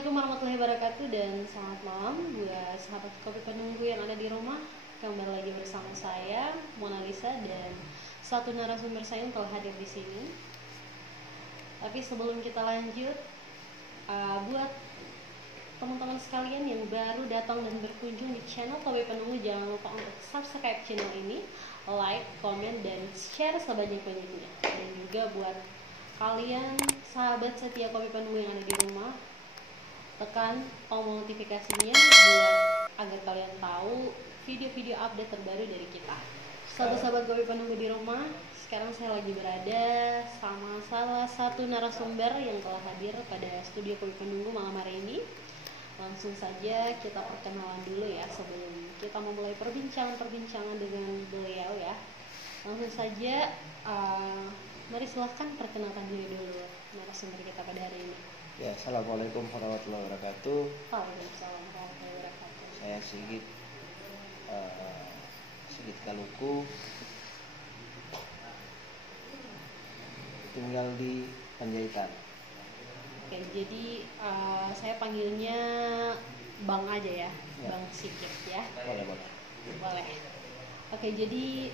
Assalamualaikum warahmatullahi wabarakatuh dan selamat malam buat sahabat kopi penunggu yang ada di rumah. Kembali lagi bersama saya Mona Lisa dan satu narasumber saya yang telah hadir di sini. Tapi sebelum kita lanjut, buat teman-teman sekalian yang baru datang dan berkunjung di channel Kopi Penunggu, jangan lupa untuk subscribe channel ini, like, komen, dan share sebanyak-banyaknya. Dan juga buat kalian sahabat setia Kopi Penunggu yang ada di rumah, tekan tombol notifikasinya buat agar kalian tahu video-video update terbaru dari kita. Sahabat-sahabat Kopi Penunggu di rumah, sekarang saya lagi berada sama salah satu narasumber yang telah hadir pada studio Kopi Penunggu malam hari ini. Langsung saja kita perkenalan dulu ya sebelum kita memulai perbincangan dengan beliau ya. Langsung saja, mari silahkan perkenalkan diri dulu narasumber kita pada hari ini. Ya, assalamualaikum warahmatullahi wabarakatuh. Waalaikumsalam warahmatullahi wabarakatuh. Saya Sigit Kaluku, tinggal di Panjaitan. Oke, jadi saya panggilnya Bang aja ya, Bang Sigit ya. Boleh. Oke, jadi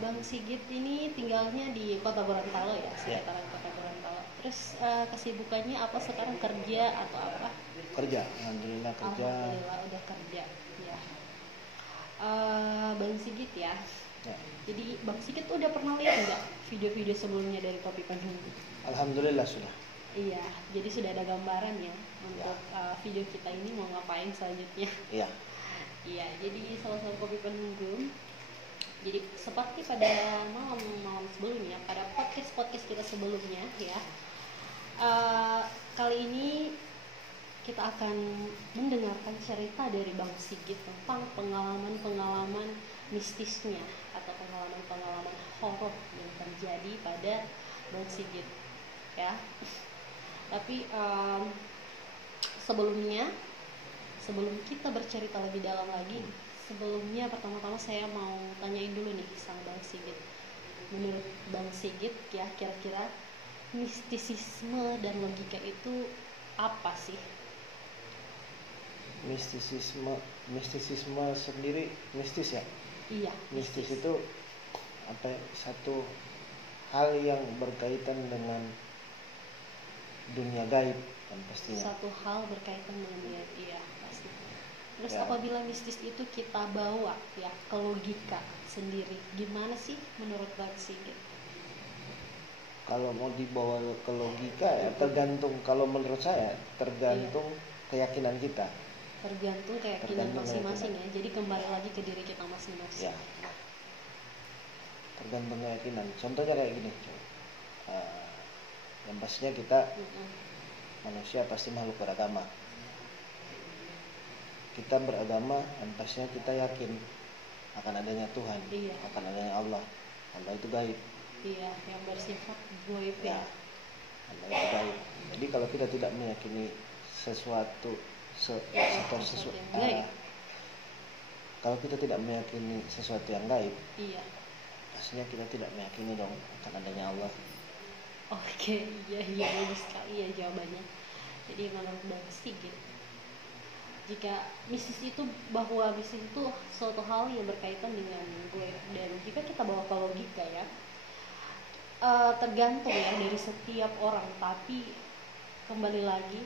Bang Sigit ini tinggalnya di Kota Gorontalo ya, sekitaran Kota Gorontalo. Terus kesibukannya apa sekarang, kerja atau apa? Kerja, alhamdulillah kerja. Alhamdulillah udah kerja ya. Bang Sigit ya. Jadi Bang Sigit udah pernah lihat nggak video-video sebelumnya dari Kopi Penunggu? Alhamdulillah sudah. Iya, jadi sudah ada gambaran ya untuk video kita ini mau ngapain selanjutnya. Iya. Iya, jadi salah-satu Kopi Penunggu. Jadi seperti pada malam-malam sebelumnya, pada podcast kita sebelumnya ya, kali ini kita akan mendengarkan cerita dari Bang Sigit tentang pengalaman-pengalaman mistisnya atau pengalaman-pengalaman horor yang terjadi pada Bang Sigit ya. Tapi sebelum kita bercerita lebih dalam lagi, sebelumnya pertama-tama saya mau tanyain dulu nih sama Bang Sigit. Menurut Bang Sigit ya, kira-kira mistisisme dan logika itu apa sih? Mistisisme sendiri mistis ya? Iya. Mistis itu apa? Satu hal yang berkaitan dengan dunia gaib kan pastinya. Satu hal berkaitan dengan dunia, iya pasti. Terus Ya. apabila mistis itu kita bawa ya ke logika sendiri, gimana sih menurut Bang Sigit? Kalau mau dibawa ke logika ya tergantung, kalau menurut saya tergantung keyakinan kita. Tergantung keyakinan masing-masing ya. Jadi kembali lagi ke diri kita masing-masing. Ya. Tergantung keyakinan. Contohnya kayak gini. Yang pastinya kita manusia pasti makhluk beragama. Kita beragama, dan pastinya kita yakin akan adanya Tuhan, akan adanya Allah. Allah itu gaib. Iya, yang bersifat gaib ya. Allah itu gaib. Jadi kalau kita tidak meyakini sesuatu yang gaib, kalau kita tidak meyakini sesuatu yang gaib, pastinya kita tidak meyakini dong akan adanya Allah. Oke, iya bagus sekali ya jawabannya. Jadi menurut Bang Sigit, jika mistis itu suatu hal yang berkaitan dengan gaib, dan jika kita bawa ke logika ya, tergantung ya dari setiap orang. Tapi kembali lagi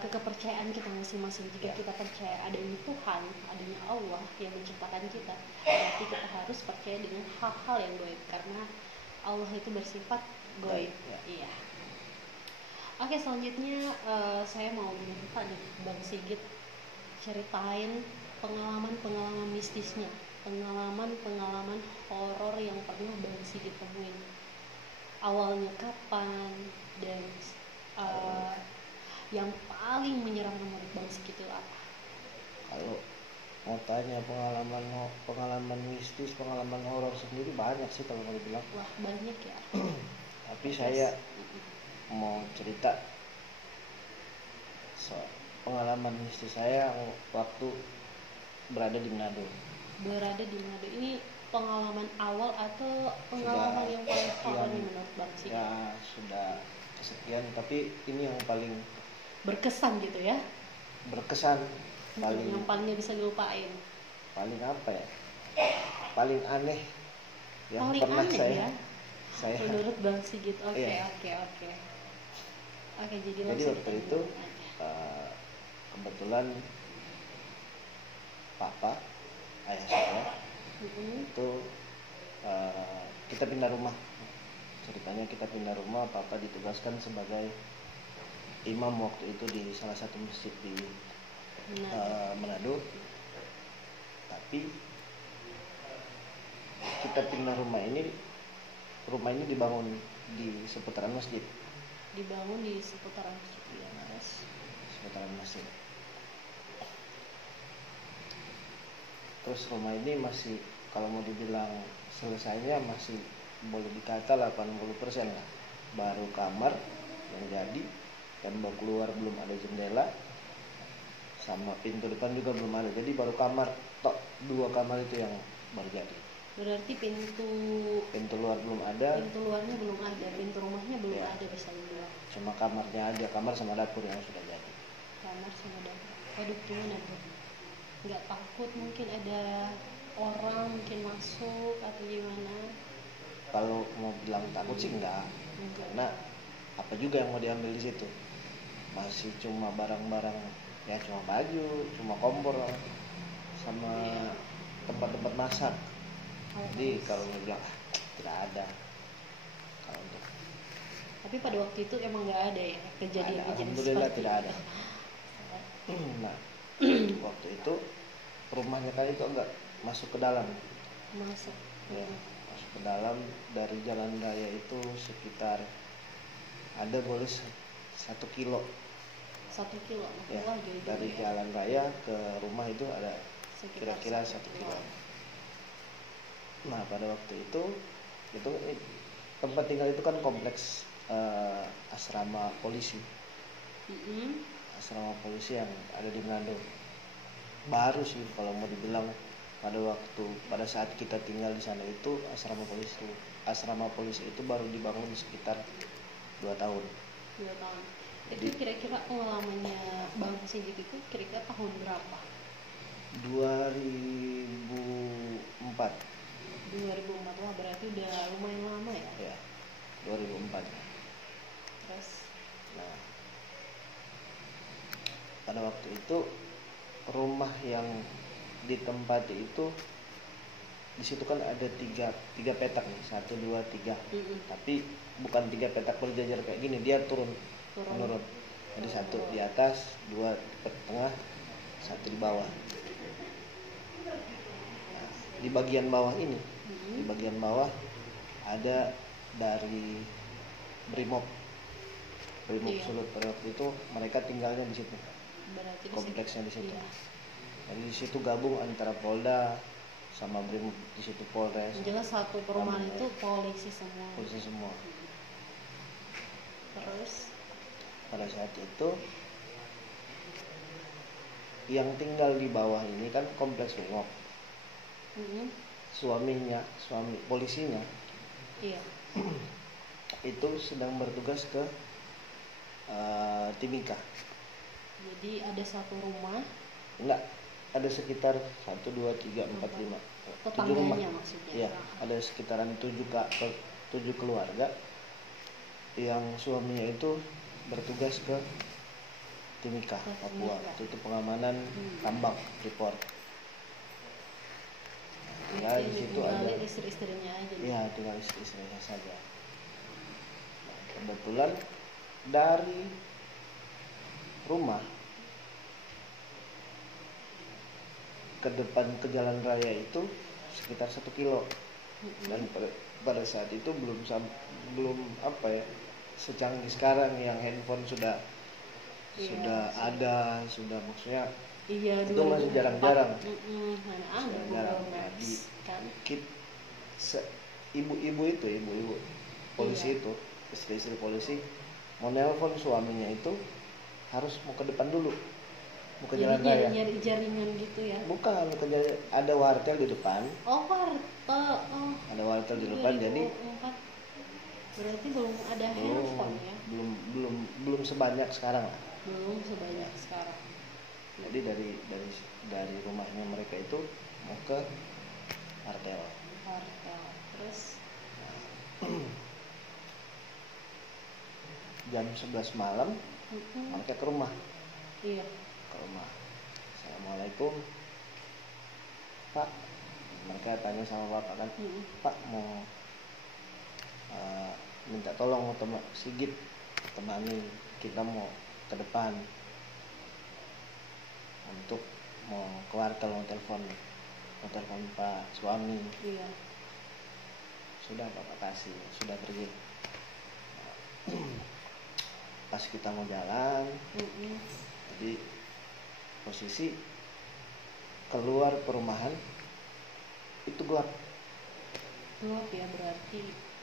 ke kepercayaan kita masing-masing. Jika kita percaya adanya Tuhan, adanya Allah yang menciptakan kita, berarti kita harus percaya dengan hal-hal yang gaib, karena Allah itu bersifat gaib. Iya. Oke, selanjutnya saya mau minta nih Bang Sigit ceritain pengalaman-pengalaman mistisnya, pengalaman-pengalaman horor yang pernah Bang Sigit temuin. Awalnya kapan, dan yang paling menyeramkan menurut Bang Sigit itu apa? Kalau mau tanya pengalaman mistis, pengalaman horor sendiri banyak sih kalau mau dibilang. Wah, banyak ya. Tapi saya mau cerita pengalaman mistis saya waktu berada di Manado. Ini pengalaman awal atau pengalaman yang paling horor menurut Bang Sigit? Ya, sudah kesekian, tapi ini yang paling berkesan gitu ya? Berkesan paling yang paling gak bisa dilupain. Paling apa ya? Paling aneh yang paling pernah aneh saya menurut Bang Sigit. Oke, iya. Oke, jadi waktu itu kebetulan papa ayah saya itu kita pindah rumah. Ceritanya kita pindah rumah, papa ditugaskan sebagai imam waktu itu di salah satu masjid di Manado. Tapi kita pindah rumah ini dibangun di seputaran masjid. Dibangun di seputaran masjid ya, seputaran masjid. Terus rumah ini masih, kalau mau dibilang selesainya, masih boleh dikata 80% lah. Baru kamar yang jadi, tembok luar belum ada jendela, sama pintu depan juga belum ada. Jadi baru kamar, 2 kamar itu yang baru jadi. Berarti pintu luar belum ada. Pintu luarnya belum ada, pintu rumahnya belum ada, bisa dibilang. Cuma kamarnya aja, kamar sama dapur yang sudah jadi. Kamar sama dapur. Waduh, gimana tuh? Nggak takut mungkin ada orang mungkin masuk atau gimana? Kalau mau bilang takut sih enggak. Karena apa juga yang mau diambil di situ? Masih cuma barang-barang, ya cuma baju, cuma kompor sama tempat-tempat masak. Jadi kalau mau bilang tidak ada. Kalau untuk. Tapi pada waktu itu emang nggak ada ya kejadian alhamdulillah tidak ada. Nah, waktu itu rumahnya kan itu enggak masuk ke dalam. Masuk ke dalam dari jalan raya itu sekitar ada boleh 1 kilo. 1 kilo. Ya, dari jalan raya ke rumah itu ada kira-kira 1 kilo. Nah, pada waktu itu tempat tinggal itu kan kompleks asrama polisi. Asrama polisi yang ada di Manado. Baru sih kalau mau dibilang pada saat kita tinggal di sana itu asrama polisi itu baru dibangun sekitar 2 tahun. 2 tahun. Itu kira-kira pengalamannya Bang Sigit itu kira-kira tahun berapa? 2004. 2004, wah berarti udah lumayan lama ya? Ya, 2004. Terus? Nah, pada waktu itu rumah yang ditempati itu di situ kan ada tiga petak nih, 1, 2, 3. Tapi bukan 3 petak berjajar kayak gini, dia turun menurun. Jadi 1 di atas, 2 di tengah, 1 di bawah. Nah, di bagian bawah ini, di bagian bawah ada dari Brimob Sulut. Pada waktu itu mereka tinggalnya di situ. Berarti kompleksnya di situ. Iya. Jadi di situ gabung antara Polda sama Brimob, di situ Polres. Jelas satu perumahan itu polisi semua. Terus pada saat itu yang tinggal di bawah ini kan kompleks Brimob. Suami polisinya. Iya. Itu sedang bertugas ke Timika. Jadi ada satu rumah? Enggak, ada sekitar 1, 2, 3, 4, 5 7 rumah maksudnya. Iya, ada sekitaran 7 keluarga yang suaminya itu bertugas ke Timika, Papua. Itu pengamanan tambang report. Ya, di situ ada istri-istrinya aja. Iya, tinggal istri-istrinya saja. Nah, kebetulan dari rumah ke depan ke jalan raya itu sekitar 1 kilo. Dan pada saat itu belum apa ya, secanggih sekarang yang handphone sudah ada, maksudnya itu masih jarang-jarang. Ibu-ibu polisi itu, istri-istri polisi mau nelpon suaminya itu harus mau ke depan dulu, mau ke jalan raya. Nyari jaringan gitu ya? Bukan, ada wartel di depan. Oh, wartel. Ada wartel di depan, jadi berarti belum ada handphone ya? Belum sebanyak sekarang lah. belum sebanyak sekarang. Jadi dari rumahnya mereka itu mau ke artel. Terus jam 11 malam mereka ke rumah. Iya. Ke rumah. Assalamualaikum Pak. Mereka tanya sama bapak kan, Pak mau minta tolong sama Sigit temani kita mau ke depan untuk mau ke wartel, mau telepon Pak suami. Iya. Sudah bapak kasih, sudah pergi. Pas kita mau jalan, jadi posisi keluar perumahan itu gelap ya, berarti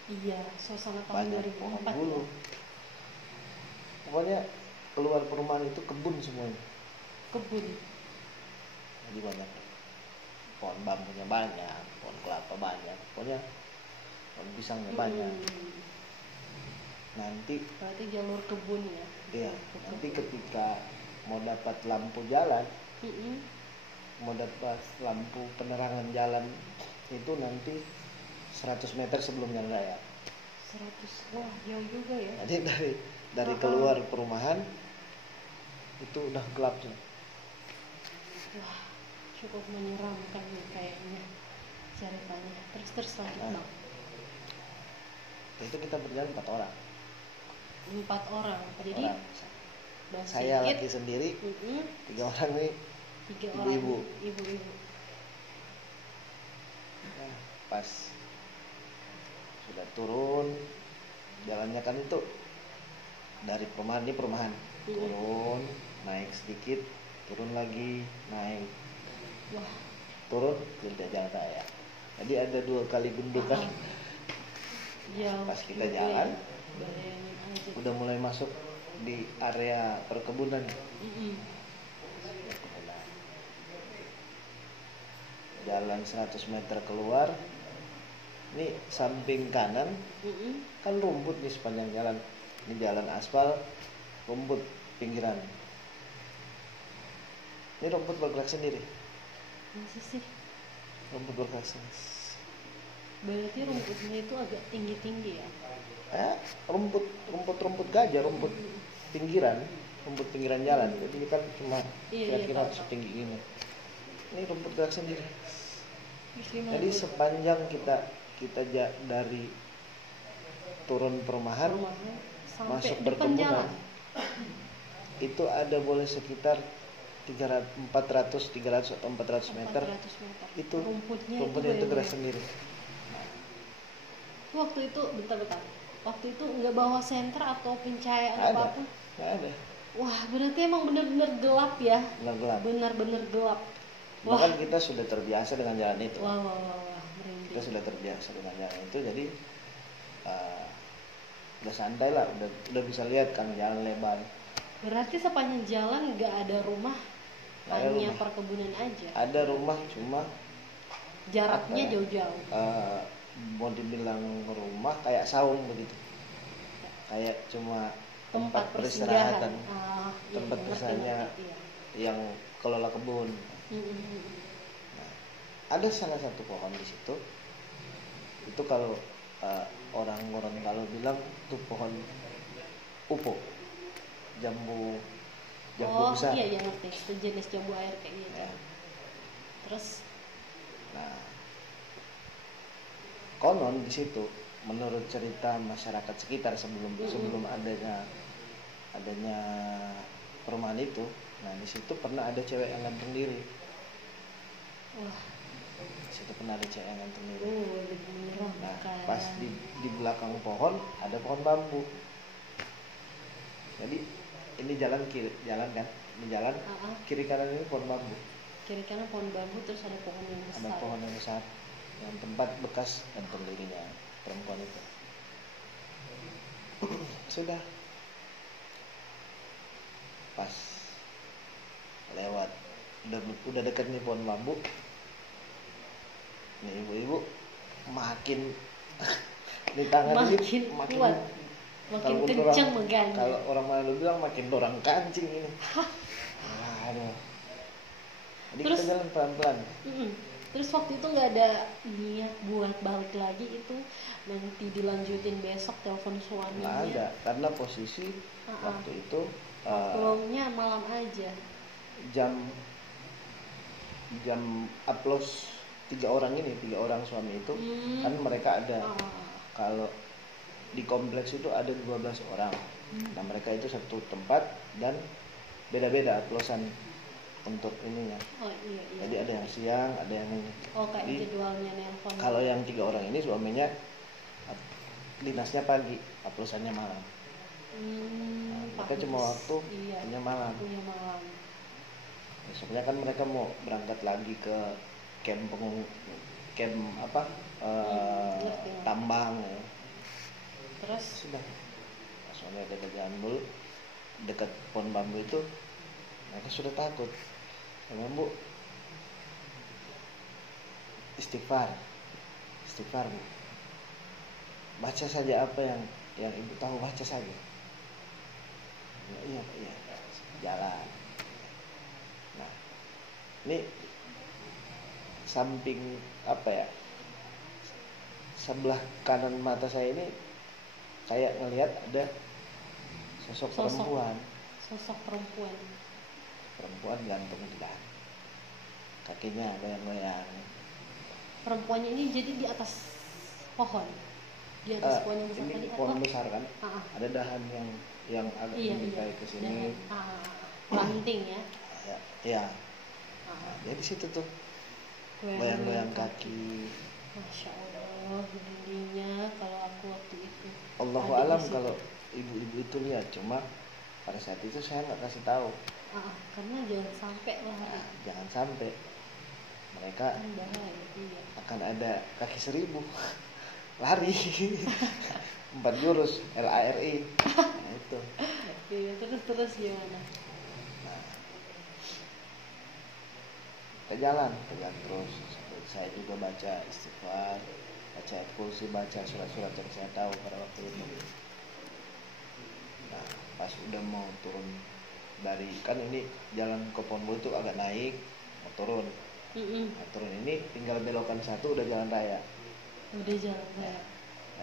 iya suasana tahun 2004 dulu. Pokoknya keluar perumahan itu kebun semuanya. Jadi banyak pohon bambunya, banyak pohon kelapa, banyak pokoknya pohon pisangnya banyak. Nanti berarti jalur kebun ya. Iya, nanti ketika mau dapat lampu jalan, mau dapat lampu penerangan jalan itu nanti 100 meter sebelum jalan raya. 100, wah jauh juga ya. Jadi dari keluar perumahan itu udah gelap tuh. Wah, cukup menyeramkan nih kayaknya ceritanya. Terus lanjut. Itu kita berjalan 4 orang. 4 orang. Jadi saya laki sendiri, 3 orang nih, ibu-ibu. Nah, pas sudah turun, jalannya kan itu dari perumahan, turun, naik sedikit, turun lagi, naik. Wah. Turun, jalan raya. Jadi ada 2 kali gundukan. Pas kita jalan, udah mulai masuk di area perkebunan. Jalan 100 meter keluar, ini samping kanan kan rumput nih sepanjang jalan. Ini jalan aspal, rumput pinggiran. Ini rumput bergerak sendiri. Masa sih? Rumput bergerak sendiri. Berarti rumputnya itu agak tinggi-tinggi ya? Rumput gajah, rumput pinggiran jalan. Jadi kan cuma kira-kira setinggi ini. Ini rumput gerak sendiri. Jadi sepanjang kita dari turun perumahan masuk perkebunan itu ada boleh sekitar 300 atau 400 meter. Itu rumputnya itu gerak sendiri. Waktu itu bentar. Waktu itu nggak bawa senter atau pencahayaan apapun? Nggak ada. Wah, berarti emang benar-benar gelap ya? Benar-benar gelap. Bahkan kita sudah terbiasa dengan jalan itu. Wah, kita sudah terbiasa dengan jalan itu, jadi udah santai lah, udah bisa lihat kan jalan lebar. Berarti sepanjang jalan nggak ada rumah, hanya perkebunan aja. Ada rumah cuma jaraknya jauh-jauh. Mau dibilang rumah kayak saung begitu, kayak cuma tempat peristirahatan, tempat misalnya yang kelola kebun. Nah, ada salah satu pohon di situ. Itu kalau orang-orang kalau bilang itu pohon upo, jambu besar. Iya, ngerti. Itu jenis jambu air kayak gitu. Ya. Terus, konon di situ menurut cerita masyarakat sekitar sebelum adanya perumahan itu, nah di situ pernah ada cewek yang gantung diri. Wah. Di situ pernah ada cewek yang gantung diri. Nah, pas di belakang pohon ada pohon bambu. Jadi ini jalan kan, ini jalan kiri kanan ini pohon bambu. Kiri kanan pohon bambu, terus ada pohon yang besar. Ada pohon yang besar. Yang tempat bekas gantung dirinya perempuan itu. Sudah pas lewat udah deket nih pohon bambu, nih ibu-ibu makin di tangan makin kuat. makin kencang megangnya. Kalau orang Manado bilang makin dorang kancing ini. Aduh. Jadi terus, kita jalan pelan-pelan. Terus waktu itu nggak ada niat buat balik lagi itu, nanti dilanjutin besok telepon suaminya. Nggak ada, karena posisi waktu itu uploadnya malam aja. Jam upload 3 orang suami itu kan mereka ada kalau di kompleks itu ada 12 orang. Nah mereka itu satu tempat dan beda-beda uploadan untuk ininya. Iya. Jadi ada yang siang, ada yang ini. Kayak jadi, jadwalnya nelpon. Kalau yang 3 orang ini suaminya dinasnya pagi, uploadannya malam. Mereka cuma waktu punya malam. Besoknya kan mereka mau berangkat lagi ke camp tambang ya. Terus sudah soalnya dekat Jambul, dekat pohon bambu itu mereka sudah takut. Sama Bu, istighfar Bu, baca saja apa yang ibu tahu, baca saja. Iya jalan. Nah ini samping sebelah kanan mata saya ini kayak ngelihat ada sosok perempuan gantung di dahan, kakinya goyang-goyang. Perempuannya ini jadi di atas pohon, di atas pohon yang besar ini tadi pohon besar kan, ada dahan yang agak kayak ke sini, ranting ya. Ya. Jadi situ tuh goyang-goyang kaki. Masya Allah, dirinya kalau aku waktu itu. Allahu alam kalau ibu-ibu itu lihat, cuma pada saat itu saya nggak kasih tahu. Karena jangan sampai lah. Jangan sampai mereka akan ada kaki 1000 lari 4 jurus LARI. Nah itu. Iya, terus gimana? Nah, kita jalan terus. Saya juga baca istighfar, baca ayat kursi, baca surat-surat yang saya tahu pada waktu itu. Nah, pas udah mau turun dari, kan ini jalan ke Ponbo itu agak naik, mau turun. Nah, turun ini tinggal belokan satu udah jalan raya. Udah jalan raya.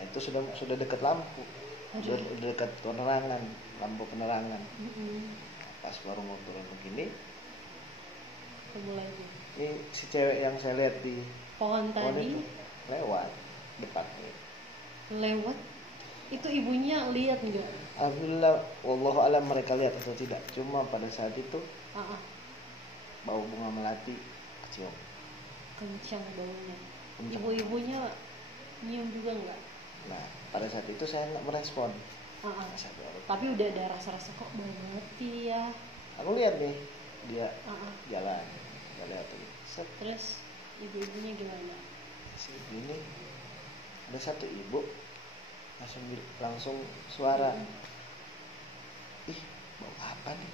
Nah, itu sudah dekat lampu. Sudah dekat penerangan, lampu penerangan. Pas baru mau turun begini, lagi. Ini si cewek yang saya lihat di pohon tadi itu, lewat depan. Lewat? Itu ibunya lihat nggak? Alhamdulillah, wallahu alam mereka lihat atau tidak. Cuma pada saat itu bau bunga melati kecium. Kencang baunya. Ibu-ibunya nyium juga nggak? Nah, pada saat itu saya nggak merespon. Tapi udah ada rasa-rasa kok bau melati ya. Aku lihat nih dia jalan, lihat tuh. Terus ibu-ibunya gimana? Si ibu ini ada satu ibu langsung suara, ih bau apa nih?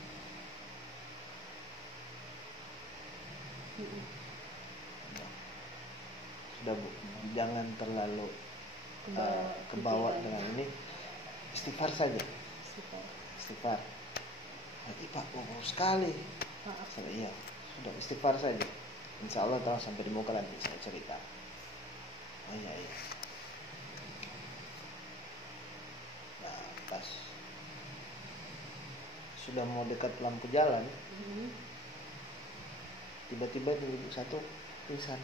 Sudah Bu, jangan terlalu kebawa dengan ini, istighfar saja. Istighfar. Nanti Pak bau sekali. Iya, sudah istighfar saja. Insya Allah tahu sampai di muka nanti saya cerita. Iya. Nah, pas sudah mau dekat lampu jalan, tiba-tiba ibu satu pingsan.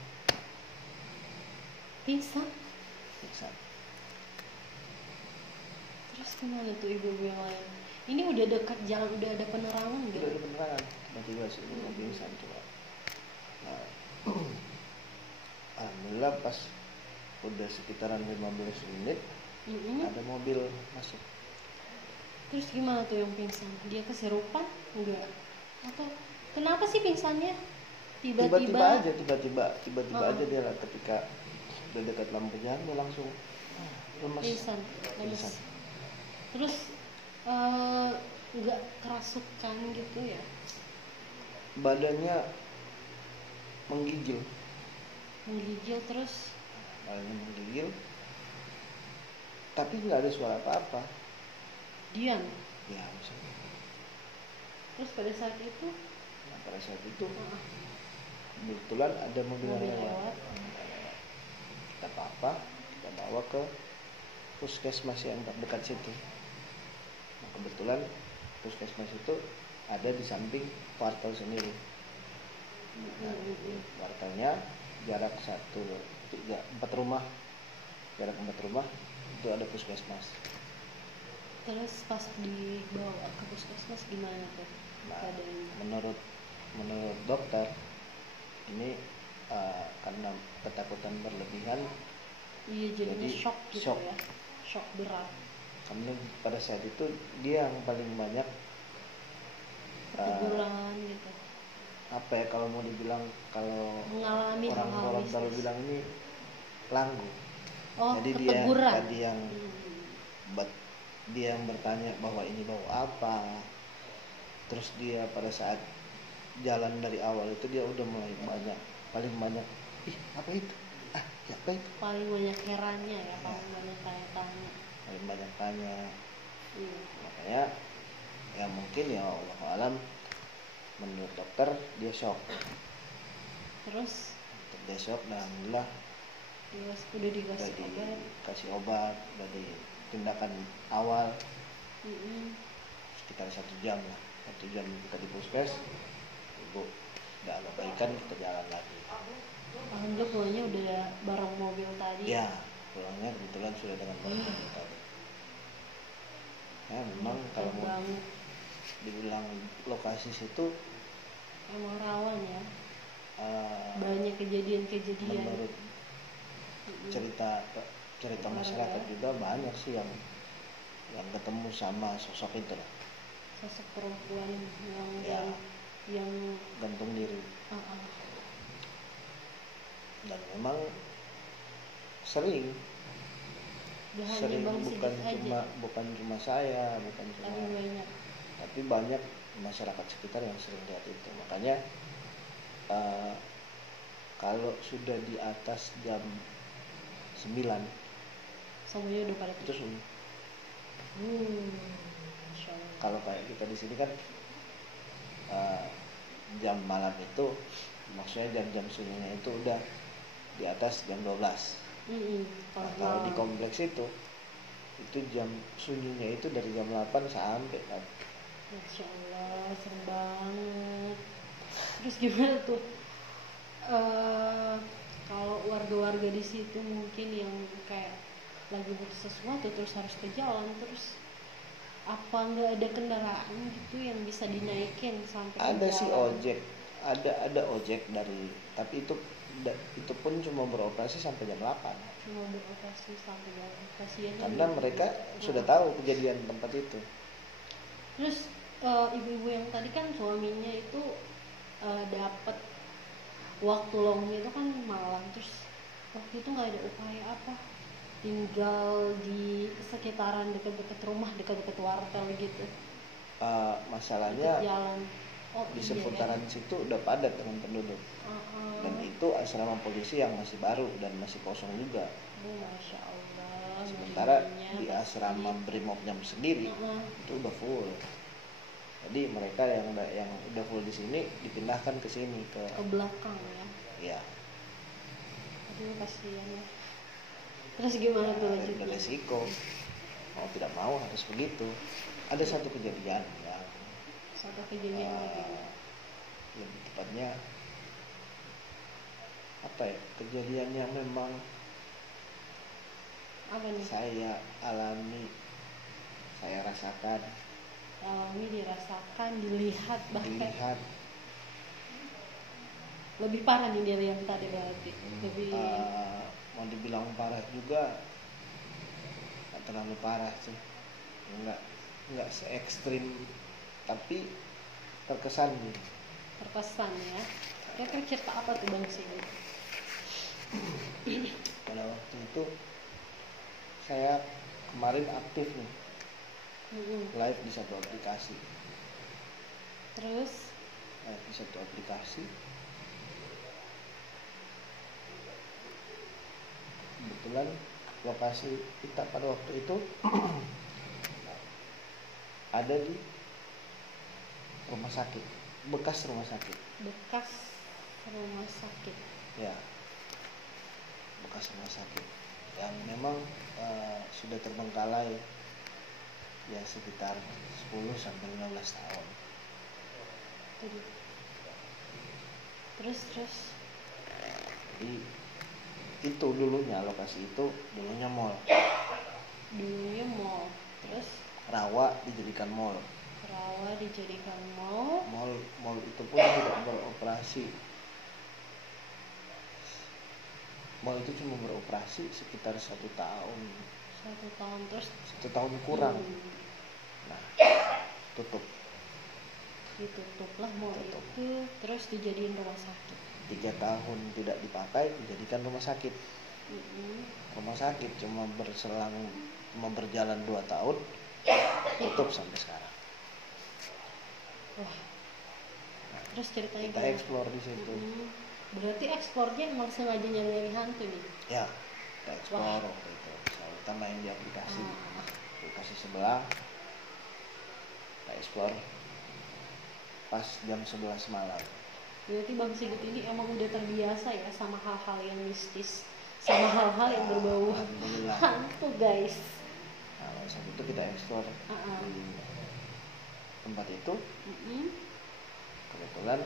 Terus kemana tuh ibu yang lain? Ini udah dekat jalan, udah ada penerangan gitu? Udah ada penerangan, tiba-tiba sih ibu pingsan coba. Nah, alhamdulillah pas udah sekitaran 15 menit ada mobil masuk. Terus gimana tuh yang pingsan? Dia keserupan? Enggak? Atau kenapa sih pingsannya? Tiba-tiba aja dia lah, ketika udah dekat lampu jalan dia langsung lemes. Pingsan. Terus enggak kerasukan gitu ya? Badannya menggigil terus? Badannya menggigil, tapi nggak ada suara apa-apa. diam ya misalnya. Terus pada saat itu kebetulan ada mobil yang lewat. Kita bawa ke puskesmas yang dekat situ. Nah, kebetulan puskesmas itu ada di samping kuartal sendiri. Nah, kuartalnya jarak 4 rumah itu ada puskesmas. Terus pas dibawa ke puskesmas gimana tuh? Nah, menurut dokter ini karena ketakutan berlebihan, jadi shock gitu ya, shock berat. Karena pada saat itu dia yang paling banyak keteguran gitu. Apa ya kalau mau dibilang, kalau mengalami orang kalau bilang ini langgu. Jadi keteguran. dia yang bertanya bahwa ini bau apa. Terus dia pada saat jalan dari awal itu dia udah mulai paling banyak apa itu? Apa itu? Paling banyak herannya ya, paling banyak tanya-tanya. Paling banyak tanya. Makanya ya mungkin ya Allah alam, menurut dokter dia shock. Terus dia shock dan alhamdulillah udah dikasih obat, udah di tindakan awal sekitar 1 jam kita di puskes. Ibu udah agak baikan, kita jalan lagi. Alhamdulillah pulangnya udah bareng mobil tadi. Ya, pulangnya kebetulan sudah dengan bareng mobil tadi. Ya memang kalau mau dibilang lokasi situ emang rawan ya. Banyak kejadian-kejadian. Menurut cerita masyarakat juga banyak sih yang ketemu sama sosok itu lah. Sosok perempuan yang gantung diri. Dan memang sering bukan cuma saya, tapi banyak masyarakat sekitar yang sering lihat itu. Makanya kalau sudah di atas jam 9 semuanya udah pada itu sunyi. Kalau kayak kita di sini kan jam malam itu maksudnya jam-jam sunyinya itu udah di atas jam 12. Kalau di kompleks itu jam sunyinya itu dari jam 8 sampai kan. Masya Allah, serem banget. Terus gimana tuh? Kalau warga-warga di situ mungkin yang kayak lagi butuh sesuatu terus harus ke jalan, terus apa nggak ada kendaraan gitu yang bisa dinaikin sampai ada ke jalan? Sih ojek, ada ojek dari, tapi itu pun cuma beroperasi sampai jam 8. Cuma beroperasi sampai jam 8. Karena mereka sudah tahu kejadian tempat itu. Terus ibu-ibu yang tadi kan suaminya itu dapat waktu longnya itu kan malam, terus waktu itu nggak ada upaya apa, tinggal di sekitaran dekat-dekat rumah, dekat-dekat wartel gitu. Masalahnya jalan. Di seputaran situ udah padat dengan penduduk. Dan itu asrama polisi yang masih baru dan masih kosong juga. Masya Allah. Sementara di asrama Brimopnya sendiri itu udah full. Jadi mereka yang udah full di sini dipindahkan ke sini ke belakang ya. Iya. Aduh kasihan ya. Terus gimana tuh lanjutnya? Ada resiko. Mau tidak mau harus begitu. Ada satu kejadian ya. Lebih tepatnya apa ya? Kejadian yang memang apa nih? Saya alami, saya rasakan. Dirasakan, dilihat bahkan. Dilihat. Lebih parah nih dari yang tadi berarti. Lebih mau dibilang parah juga nggak terlalu parah sih, nggak se ekstrim, tapi terkesan gitu. Terkesan ya. Kira-kira cerita apa tuh Bang Sini? Pada waktu itu saya kemarin aktif nih, live di satu aplikasi. Terus? Live di satu aplikasi. Kebetulan lokasi kita pada waktu itu ada di rumah sakit, bekas rumah sakit. Ya, bekas rumah sakit yang memang sudah terbengkalai ya sekitar 10 sampai 15 tahun. Terus Jadi itu dulunya, lokasi itu dulunya mall. Terus Rawa dijadikan mall. Mall itu pun tidak beroperasi. Mall itu cuma beroperasi sekitar 1 tahun. Terus 1 tahun kurang. Nah, ditutuplah mall itu, terus dijadiin rumah sakit. 3 tahun tidak dipakai, dijadikan rumah sakit. Rumah sakit cuma berjalan 2 tahun, tutup sampai sekarang. Wah. Terus ceritanya kita eksplor di situ. Berarti eksplornya emang sengaja nyari hantu nih? Ya, kita eksplor waktu itu. Kita main di aplikasi sebelah. Kita eksplor pas jam 11 malam. Berarti Bang Sigit ini emang udah terbiasa ya sama hal-hal yang mistis, sama hal-hal yang berbau hantu, guys. Nah, saat itu kita eksplor di tempat itu. Kebetulan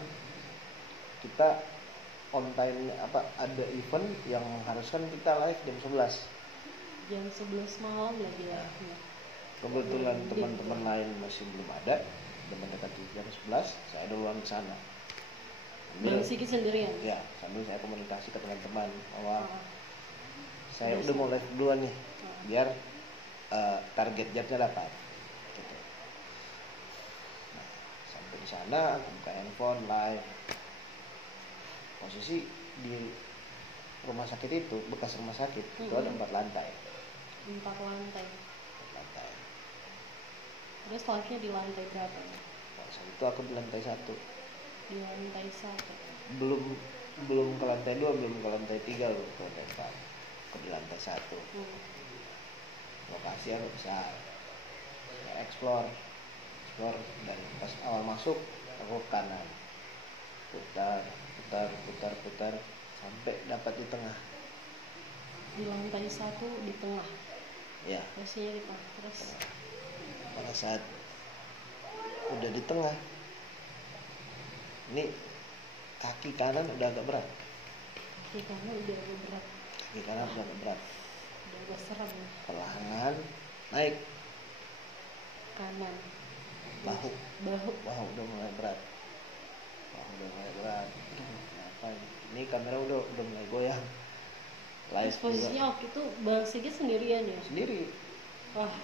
kita on time, ada event yang mengharuskan kita live jam 11. Jam 11 malam lagi ya. Kebetulan teman-teman lain masih belum ada, udah mendekati jam 11, saya duluan ke sana. Bang Sigit sendirian? Ya, sambil saya komunikasi ke teman-teman bahwa saya udah mau live duluan nih, biar target jamnya dapat. Gitu. Nah, sampai di sana aku buka handphone live. Posisi di rumah sakit itu, bekas rumah sakit itu ada 4 lantai. 4 lantai. Terus live-nya di lantai berapa? Saat itu aku di lantai 1. Di lantai 1. Belum ke lantai 2, belum ke lantai 3, belum ke lantai 4. Aku di lantai 1. Lokasi agak besar. Ya, explore dari pas awal masuk aku ke kanan. Putar sampai dapat di tengah. Di lantai 1 di tengah. Ya. Posisinya di tengah. Terus pada saat udah di tengah, ini kaki kanan udah agak berat. Kaki kanan udah agak berat. Udah agak serem. Perlahan naik. Kanan. Bahu udah mulai berat. Apa ini? Ini kamera udah mulai goyang. Terus posisinya waktu itu Bang Sigit sendirian ya? Sendiri. Wah.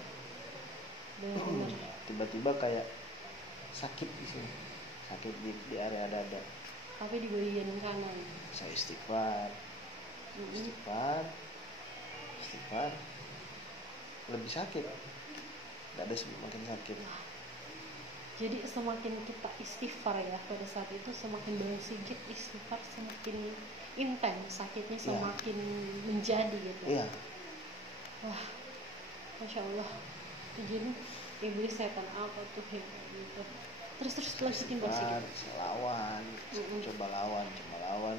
Benar. Tiba-tiba kayak sakit di sini. Sakit di area dada. Tapi di bagian kanan. Saya istighfar. Lebih sakit. Dada semakin sakit. Jadi semakin kita istighfar ya pada saat itu, semakin Bang Sigit istighfar semakin intens, sakitnya semakin menjadi gitu. Iya. Wah, Masya Allah. Jadi iblis setan apa tuh yang gitu. Terus lanjutin Bang Sigit. Lawan, coba lawan.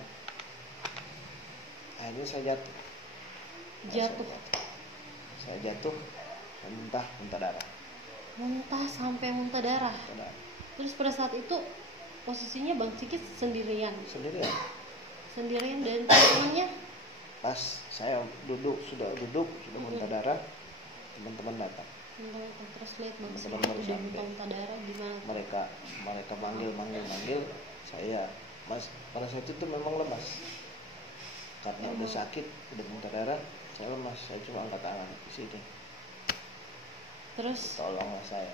Akhirnya saya jatuh. Saya jatuh, muntah darah. Muntah sampai muntah darah. Terus pada saat itu posisinya Bang Sigit sendirian dan teman-temannya. Pas saya sudah muntah darah, teman-teman datang. Terus lihat Bang Sigit udah muntah darah gimana? Mereka manggil saya. Mas, pada saat itu memang lemas karena udah sakit, udah muntah darah. Saya lemas, saya cuma angkat tangan di sini. Terus tolong saya.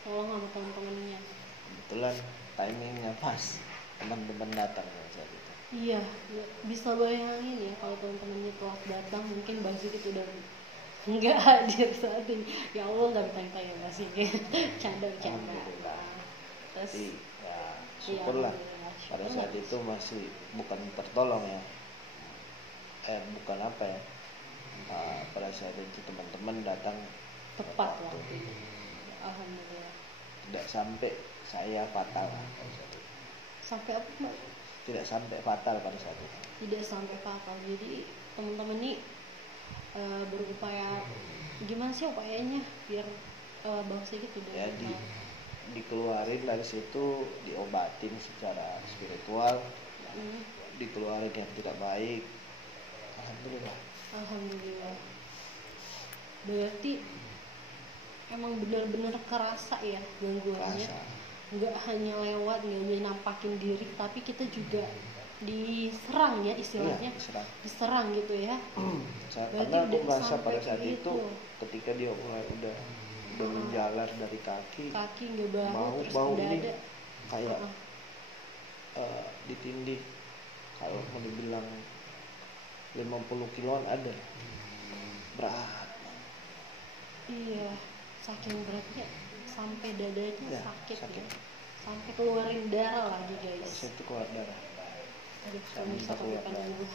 Tolong sama teman-temannya. Kebetulan timingnya pas, teman-teman datang saat itu. Iya, bisa bayangin ya kalau teman-temannya telat datang, mungkin Bang Sigit udah nggak hadir saat ini. Ya Allah, nggak bertanya-tanya Bang Sigit. Canda. Terus ya syukurlah pada saat itu masih bukan tertolong ya. Pada saat itu teman-teman datang tepat waktu itu. Alhamdulillah. Tidak sampai saya fatal. Sampai apa Mbak? Tidak sampai fatal pada saat itu. Tidak sampai fatal. Jadi teman-teman nih berupaya, gimana sih upayanya biar Bang Sigit udah ya dikeluarin dari situ, diobatin secara spiritual, dikeluarin yang tidak baik. Alhamdulillah. Berarti emang benar-benar kerasa ya gangguannya, nggak hanya lewat, nggak hanya nampakin diri, tapi kita juga diserang ya istilahnya, diserang gitu ya. Karena aku merasa pada saat itu ketika dia mulai udah menjalar dari kaki nggak bau ini kayak ditindih, kalau mau dibilang 50 kiloan ada, berat. Iya, saking beratnya sampai dadanya sakit. Ya. Sampai keluarin darah lagi guys. Itu keluar darah. Aduh, pemirsa Kopipan dulu.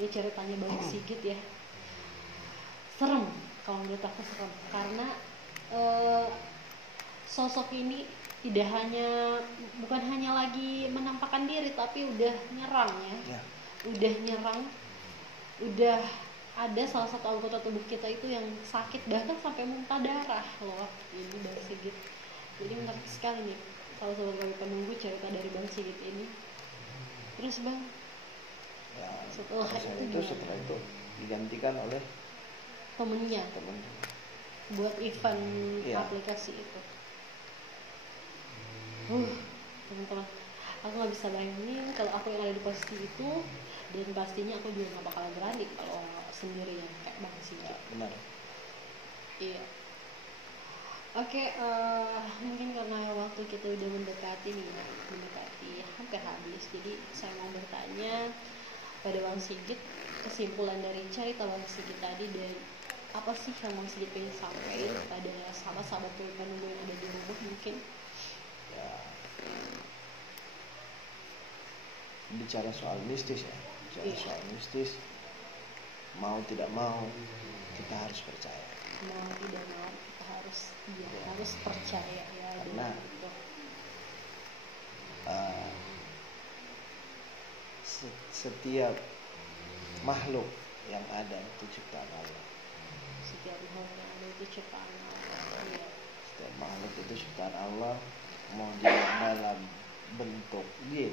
Ini ceritanya Bang Sigit ya. Serem, kalau menurut aku serem. Karena sosok ini bukan hanya lagi menampakkan diri, tapi udah nyerang ya. Udah nyerang, udah ada salah satu anggota tubuh kita itu yang sakit, bahkan sampai muntah darah loh. Ini Bang Sigit. Jadi menarik sekali nih kalau sebagai penunggu cerita dari Bang Sigit ini. Terus Bang, setelah itu digantikan oleh temennya buat event aplikasi itu. Teman-teman, aku nggak bisa bayangin kalau aku yang ada di posisi itu, dan pastinya aku juga nggak bakal berani kalau sendirian kayak Bang Sigit. Benar. Iya. Oke, mungkin karena waktu kita udah mendekati hampir habis, jadi saya mau bertanya pada Bang Sigit, kesimpulan dari cerita Bang Sigit tadi, dan apa sih yang Bang Sigit pengen sampaikan pada sahabat-sahabat penunggu yang ada di rumah mungkin? Ya, bicara soal mistis ya, soal mistis, mau tidak mau kita harus percaya. Mau tidak mau kita harus percaya ya. Karena setiap makhluk yang ada itu ciptaan Allah. Setiap makhluk yang ada itu ciptaan Allah. Ya. Setiap makhluk itu ciptaan Allah, mau dia dalam bentuk jin,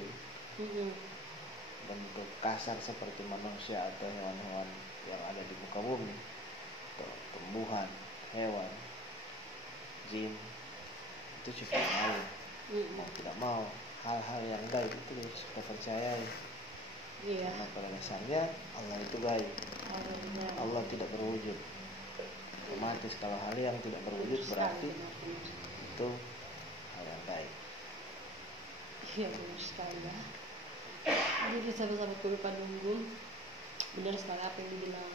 bentuk kasar seperti manusia atau hewan-hewan yang ada di muka bumi, atau tumbuhan, hewan, jin, itu ciptaan Allah. Mau tidak mau, hal-hal yang gaib itu harus kita percayai. Karena pada dasarnya Allah itu gaib. Allah tidak berwujud. Otomatis kalau hal yang tidak berwujud berarti itu hal yang gaib. Iya, benar sekali ya. Jadi sahabat-sahabat Kopipan Nunggu, benar sekali apa yang dibilang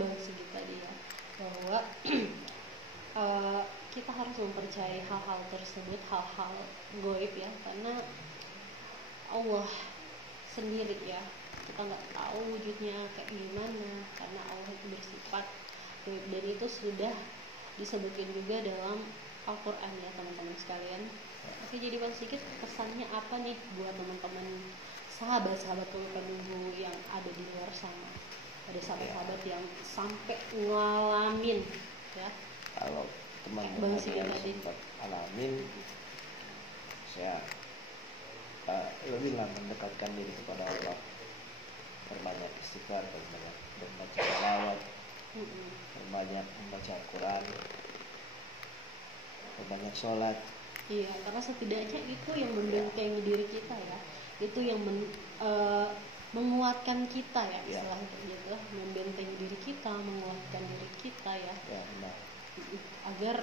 Bang Sigit tadi ya, bahwa kita harus mempercayai hal-hal tersebut, hal-hal gaib ya, karena Allah sendiri ya, kita nggak tahu wujudnya kayak gimana, karena Allah itu bersifat gaib, dan itu sudah disebutkan juga dalam Al-Quran ya teman-teman sekalian. Oke, jadi Bang Sigit pesannya apa nih buat teman-teman sahabat-sahabat Kopipan Nunggu yang ada di luar sana, ada sahabat-sahabat yang sampai ngalamin ya. Kalau teman-teman yang sempat alamin, saya lebih mendekatkan diri kepada Allah, berbanyak istighfar, berbanyak membaca salawat, berbanyak membaca Al-Quran, berbanyak sholat. Iya, karena setidaknya itu yang membentengi diri kita ya, itu yang menguatkan kita ya, istilahnya gitu, membentengi diri kita, menguatkan diri kita ya, benar. Agar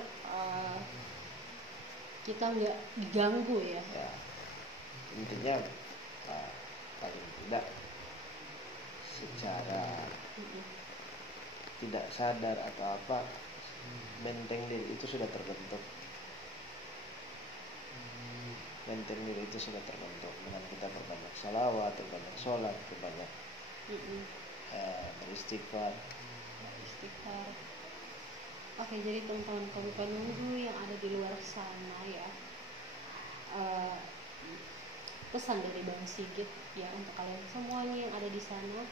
kita nggak diganggu ya. Intinya paling tidak secara tidak sadar atau apa, benteng diri itu sudah terbentuk. Benteng diri itu sudah terbentuk dengan kita berbanyak salawat, berbanyak sholat, berbanyak beristighfar. Oke, jadi teman-teman kami penunggu yang ada di luar sana ya, pesan dari Bang Sigit ya untuk kalian semuanya yang ada di sana.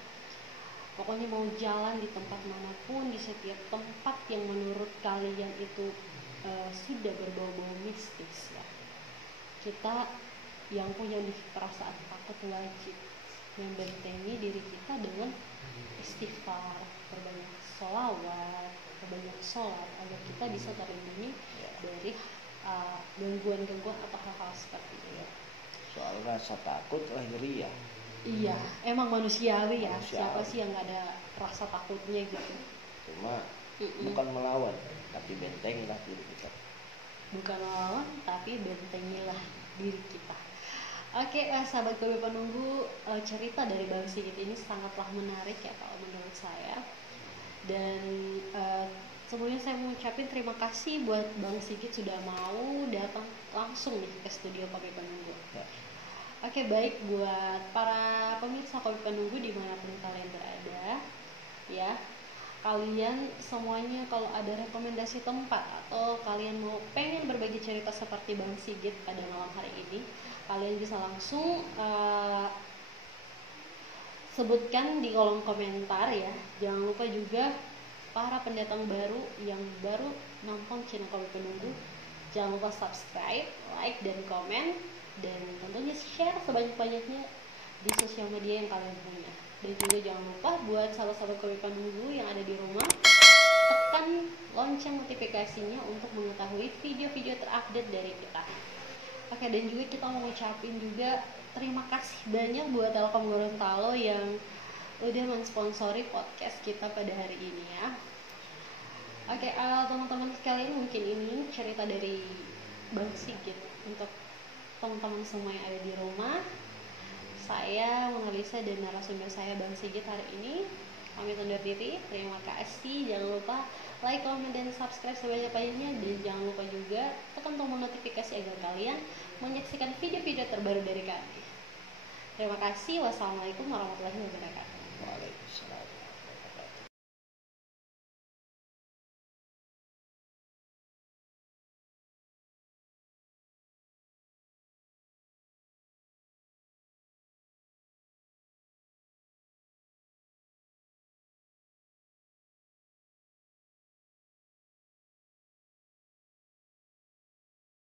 Pokoknya mau jalan di tempat manapun, di setiap tempat yang menurut kalian itu sudah berbau-bau mistis ya, kita yang punya perasaan takut wajib membentengi diri kita dengan istighfar, berbanyak sholawat, berbanyak sholat agar kita bisa terlindungi dari gangguan-gangguan atau hal-hal seperti itu ya. Soal rasa takut lahiriah. Iya, emang manusiawi ya. Siapa sih yang gak ada rasa takutnya gitu? Cuma bukan melawan, tapi bentengilah diri kita. Bukan melawan, tapi bentengilah diri kita. Oke, sahabat Kobe penunggu, cerita dari Bang Sigit ini sangatlah menarik ya kalau menurut saya. Dan sebelumnya saya mau ucapin terima kasih buat Bang Sigit sudah mau datang langsung nih ke studio Kobe penunggu. Ya. Oke, baik buat para pemirsa Kobe penunggu dimanapun kalian berada, ya. Kalian semuanya kalau ada rekomendasi tempat atau kalian mau pengen berbagi cerita seperti Bang Sigit pada malam hari ini, kalian bisa langsung sebutkan di kolom komentar ya. Jangan lupa juga para pendatang baru yang baru nonton channel Kobe Penunggu, jangan lupa subscribe, like, dan komen, dan tentunya share sebanyak-banyaknya di sosial media yang kalian punya. Dan juga jangan lupa buat sahabat-sahabat Kobe Penunggu yang ada di rumah, tekan lonceng notifikasinya untuk mengetahui video-video terupdate dari kita. Oke, dan juga kita mau ngucapin juga terima kasih banyak buat Telkom Gorontalo yang udah mensponsori podcast kita pada hari ini ya. Oke, teman-teman sekalian, mungkin ini cerita dari Bang Sigit untuk teman-teman semua yang ada di rumah. Saya Mona Lisa dan narasumber saya Bang Sigit hari ini kami undur diri. Terima kasih. Jangan lupa like, comment, dan subscribe sebanyak-banyaknya, dan jangan lupa juga tekan tombol notifikasi agar kalian menyaksikan video-video terbaru dari kami. Terima kasih. Wassalamualaikum warahmatullahi wabarakatuh. Waalaikumsalam.